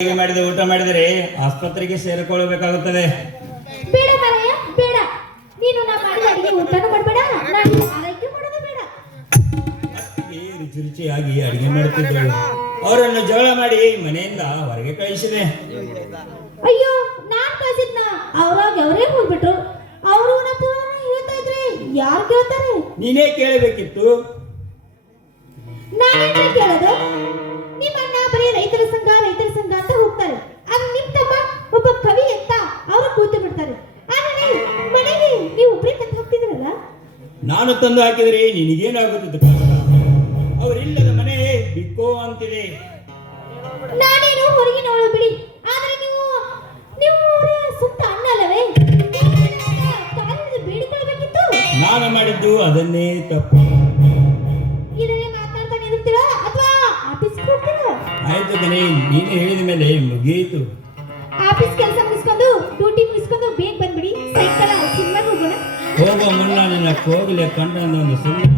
ಮಾಡಿದ ಊಟ ಮಾಡಿದರೆ ಆಸ್ಪತ್ರೆಗೆ ಸೇರಿಕೊಳ್ಳಬೇಕಾಗುತ್ತದೆ. ಬೇಡ ಮಾರಾಯ ಬೇಡ. ನೀನು ನಾ ಮಾಡಿದ ಅಡಿಗೆ ಊಟನೂ ಮಾಡಬೇಡ, ನಾನು ಆರೈಕೆ ಮಾಡೋದು ಬೇಡ. ಅತ್ತಿಗೆ ರುಚಿ ರುಚಿಯಾಗಿ ಅಡಿಗೆ ಮಾಡುತ್ತಿದ್ದಳು. ಅವರನ್ನು ಜಗಳ ಮಾಡಿ ಮನೆಯಿಂದ ಹೊರಗೆ ಕಳಿಸಿದೆ. ಅಯ್ಯೋ ನಾನ್ ಕಳ್ಸಿದ್ನ ಅವ್ರಾಗ ಅವರೇ ಹೋಗ್ಬಿಟ್ರು. ಅವರು ನಮ್ಮ ಪುರಾಣ ಹೇಳ್ತಾ ಇದ್ರೆ ಯಾರು ಕೇಳ್ತಾರೆ? ನೀನೇ ಕೇಳಬೇಕಿತ್ತು. ನಾನೇನೇ ಕೇಳೋದು? ನಿಮ್ಮ ಅಣ್ಣ ಬರೀ ರೈತರ ಸಂಘ ಅಂತ ಹೋಗ್ತಾರೆ. ಆಗ ನಿಮ್ ತಮ್ಮ ಒಬ್ಬ ಕವಿ ಅಂತ ಅವರು ಕೂತು ಬಿಡ್ತಾರೆ. ಆದ್ರೆ ಮನೆಗೆ ನೀವು ಒಬ್ಬರೇ ತಂದು ಹೋಗ್ತಿದ್ರಲ್ಲ. ನಾನು ತಂದು ಹಾಕಿದರೆ ನಿನಗೇನಾಗುತ್ತಿತ್ತು? ಅವರಿಲ್ಲದ ಮನೆ ಬಿಕ್ಕೋ ಅಂತಿದೆ. ನಾನೇನು ಹೊರಗಿನವಳು ಬಿಡಿ, ಆದ್ರೆ ನೀವು ಅವರ ಸ್ವಂತ ಅಣ್ಣ ಅಲ್ಲವೇ? ಕಾಲಿನಿಂದ ಬೇಡಿಕೊಳ್ಳಬೇಕಿತ್ತು. ನಾನು ಮಾಡಿದ್ದು ಅದನ್ನೇ ತಪ್ಪು. ಇದನ್ನೇ ಮಾತಾಡ್ತಾ ನಿಲ್ತೀರಾ ಅಥವಾ ಆಫೀಸ್ಗೆ ಹೋಗ್ತೀರಾ? ಆಯ್ತು ಕಣೆ, ನೀನು ಹೇಳಿದ ಮೇಲೆ ಮುಗಿಯಿತು. ಆಫೀಸ್ ಕೆಲಸ ಮುಗಿಸ್ಕೊಂಡು ಡ್ಯೂಟಿ ಮುಗಿಸ್ಕೊಂಡು ಬೇಗ ಬಂದ್ಬಿಡಿ. ಸಾಯಂಕಾಲ ಸಿನಿಮಾಗೆ ಹೋಗೋಣ. ಹೋಗೋ ಮುನ್ನ ನಿನ್ನ ಕೋಗಿಲೆ ಕಂಡ ಒಂದು ಸುಮ್ಮನೆ